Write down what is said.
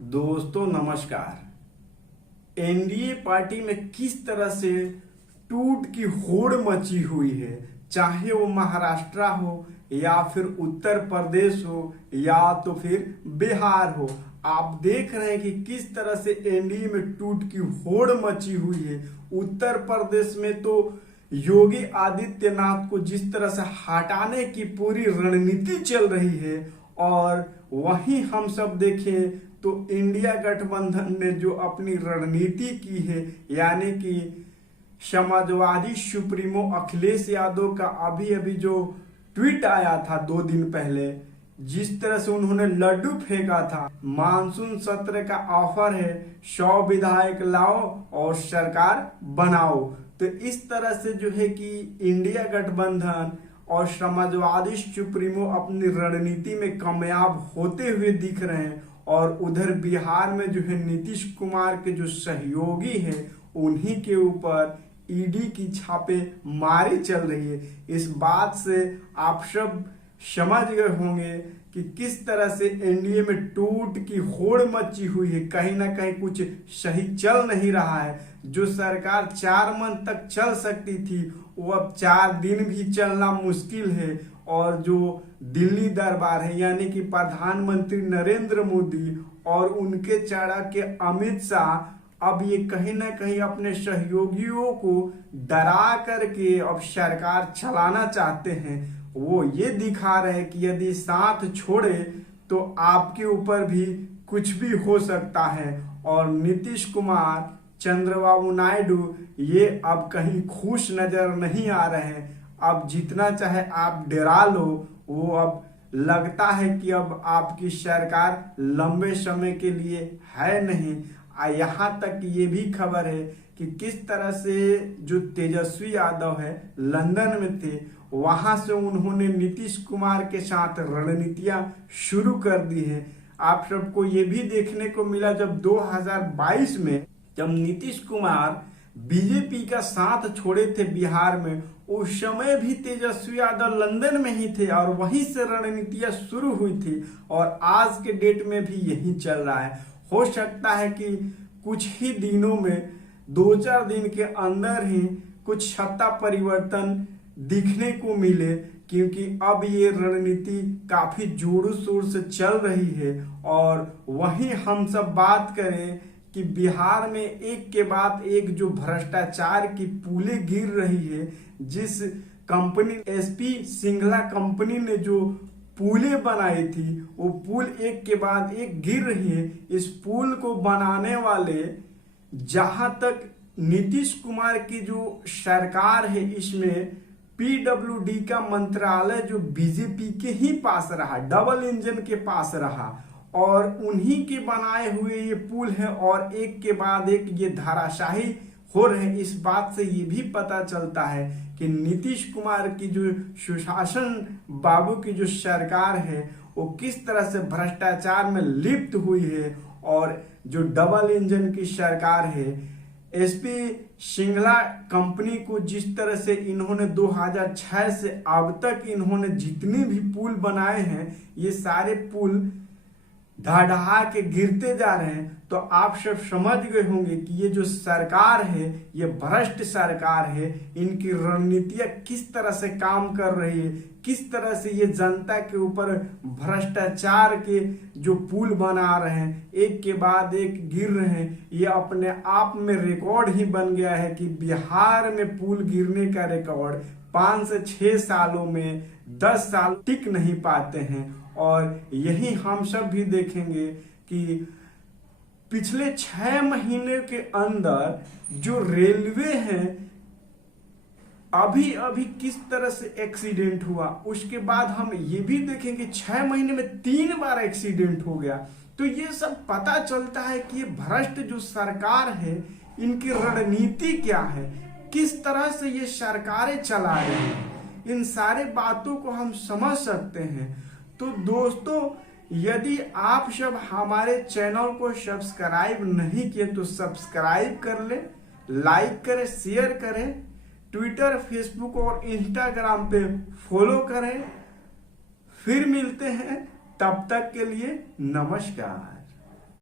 दोस्तों नमस्कार। NDA party में किस तरह से टूट की होड़ मची हुई है, चाहे वो महाराष्ट्र हो या फिर उत्तर प्रदेश हो या तो फिर बिहार हो। आप देख रहे हैं कि किस तरह से एनडीए में टूट की होड़ मची हुई है। उत्तर प्रदेश में तो योगी आदित्यनाथ को जिस तरह से हटाने की पूरी रणनीति चल रही है, और वहीं हम सब देखें तो इंडिया गठबंधन ने जो अपनी रणनीति की है, यानी कि समाजवादी सुप्रीमो अखिलेश यादव का अभी अभी जो ट्वीट आया था 2 दिन पहले, जिस तरह से उन्होंने लड्डू फेंका था, मानसून सत्र का ऑफर है, 100 विधायक लाओ और सरकार बनाओ। तो इस तरह से जो है कि इंडिया गठबंधन और समाजवादी सुप्रीमो अपनी रणनीति में कामयाब होते हुए दिख रहे हैं। और उधर बिहार में जो है नीतीश कुमार के जो सहयोगी हैं, उन्हीं के ऊपर ईडी की छापे मारी चल रही है। इस बात से आप सब समझ गए होंगे कि किस तरह से एनडीए में टूट की होड़ मची हुई है। कहीं ना कहीं कुछ सही चल नहीं रहा है। जो सरकार 4 मंथ तक चल सकती थी, वो अब 4 दिन भी चलना मुश्किल है। और जो दिल्ली दरबार है, यानी कि प्रधानमंत्री नरेंद्र मोदी और उनके चढ़ा के अमित शाह, अब ये कहीं ना कहीं अपने सहयोगियों को डरा करके अब सरकार चलाना चाहते हैं। वो ये दिखा रहे हैं कि यदि साथ छोड़े तो आपके ऊपर भी कुछ भी हो सकता है। और नीतीश कुमार, चंद्रबाबू नायडू ये अब कहीं खुश नजर नहीं आ रहे हैं। अब जितना चाहे आप डरा लो, वो अब लगता है कि अब आपकी सरकार लंबे समय के लिए है नहीं। यहाँ तक ये भी खबर है कि किस तरह से जो तेजस्वी यादव है लंदन में थे, वहां से उन्होंने नीतीश कुमार के साथ रणनीतियां शुरू कर दी है। आप सबको ये भी देखने को मिला जब 2022 में जब नीतीश कुमार बीजेपी का साथ छोड़े थे बिहार में, उस समय भी तेजस्वी यादव लंदन में ही थे और वहीं से रणनीतियां शुरू हुई थी। और आज के डेट में भी यही चल रहा है। हो सकता है कि कुछ ही दिनों में 2-4 दिन के अंदर ही कुछ सत्ता परिवर्तन दिखने को मिले, क्योंकि अब ये रणनीति काफी जोरों शोर से चल रही है। और वहीं हम सब बात करें कि बिहार में एक के बाद एक जो भ्रष्टाचार की पुलें गिर रही है, जिस कंपनी एसपी सिंघला कंपनी ने जो पुलें बनाई थी, वो पुल एक के बाद एक गिर रही है। इस पुल को बनाने वाले, जहां तक नीतीश कुमार की जो सरकार है, इसमें पीडब्ल्यूडी का मंत्रालय जो बीजेपी के ही पास रहा, डबल इंजन के पास रहा, और उन्हीं के बनाए हुए ये पुल है। और एक के बाद एक ये धाराशाही हो रहे हैं। इस बात से ये भी पता चलता है कि नीतीश कुमार की जो सुशासन बाबू की जो सरकार है, वो किस तरह से भ्रष्टाचार में लिप्त हुई है। और जो डबल इंजन की सरकार है, एसपी सिंघला कंपनी को जिस तरह से इन्होंने 2006 से अब तक इन्होंने जितने भी पुल बनाए हैं, ये सारे पुल ढहा के गिरते जा रहे हैं। तो आप सब समझ गए होंगे कि ये जो सरकार है, ये भ्रष्ट सरकार है। इनकी रणनीतियां किस तरह से काम कर रही है, किस तरह से ये जनता के ऊपर भ्रष्टाचार के जो पुल बना रहे हैं, एक के बाद एक गिर रहे हैं। ये अपने आप में रिकॉर्ड ही बन गया है कि बिहार में पुल गिरने का रिकॉर्ड 5 से 6 सालों में 10 साल टिक नहीं पाते हैं। और यही हम सब भी देखेंगे कि पिछले 6 महीने के अंदर जो रेलवे हैं, अभी अभी किस तरह से एक्सीडेंट हुआ। उसके बाद हम ये भी देखेंगे 6 महीने में 3 बार एक्सीडेंट हो गया। तो ये सब पता चलता है कि ये भ्रष्ट जो सरकार है, इनकी रणनीति क्या है, किस तरह से ये सरकारें चला रहे हैं। इन सारे बातों को हम समझ सकते हैं। तो दोस्तों, यदि आप सब हमारे चैनल को सब्सक्राइब नहीं किए तो सब्सक्राइब कर ले, लाइक करें, शेयर करें, ट्विटर, फेसबुक और इंस्टाग्राम पे फॉलो करें। फिर मिलते हैं, तब तक के लिए नमस्कार।